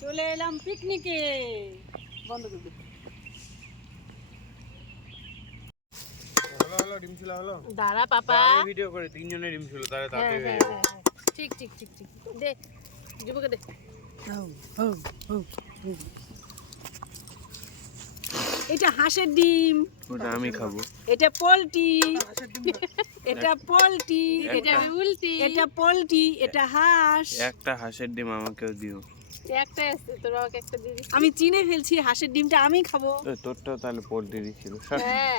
চলে এলাম পিকনিকে। বন্ধ করে দে। হলো ডিম ছিল হলো। দাঁড়া পাপা, আমি ভিডিও করে তিনজনের ডিম ছিল তাহলে তাতে হয়ে যাবে। ঠিক ঠিক ঠিক ঠিক দে, যুবকে দে। এটা হাঁসের ডিম, ওটা আমি খাবো। এটা পোলট্রি, এটা পোলট্রি, এটা উল্টি, এটা পোলট্রি, এটা হাঁস। একটা হাঁসের ডিম আমাকেও দিও। একটা আছে, তোর বাবাকে একটা দিয়ে দিছি। আমি চিনে ফেলছি, হাঁসের ডিমটা আমি খাবো। তোরটাও তাহলে পোল্ট্রি ছিল।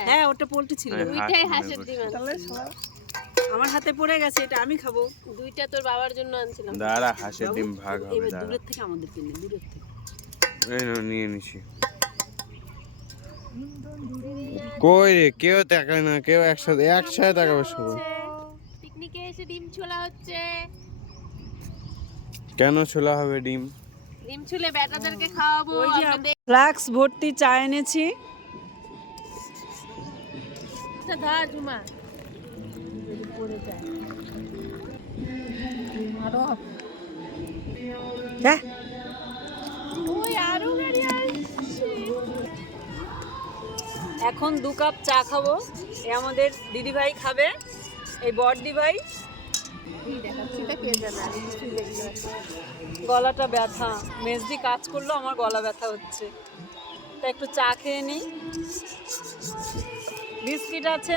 হ্যাঁ ওটা পোলট্রি ছিল। ওইটাই হাঁসের ডিম। তাহলে আমার হাতে পড়ে গেছে, এটা আমি খাবো। দুইটা তোর বাবার জন্য আনছিলাম। দাঁড়া হাঁসের ডিম ভাগ হবে। এবার দাঁড়া দূরের থেকে আমাদেরকে নে, দূরের থেকে। এই নাও নিয়ে নিছি। কই রে কেউ তাকায় না, কেউ একসাথে তাকাবে সবাই। পিকনিকে এসে ডিম ছোলা হচ্ছে। কেন ছোলা হবে ডিম? ডিম ছুলে বেটাদেরকে খাওয়াবো। ফ্লাক্স ভর্তি চা এনেছি। ধর ঝুমা পড়ে যায়। এখন 2 কাপ চা খাবো। এ আমাদের দিদি ভাই খাবে, এই বড়দি ভাই। গলাটা ব্যথা, মেজদি কাজ করলো, আমার গলা ব্যথা হচ্ছে, তা একটু চা খেয়ে নিই। বিস্কিট আছে,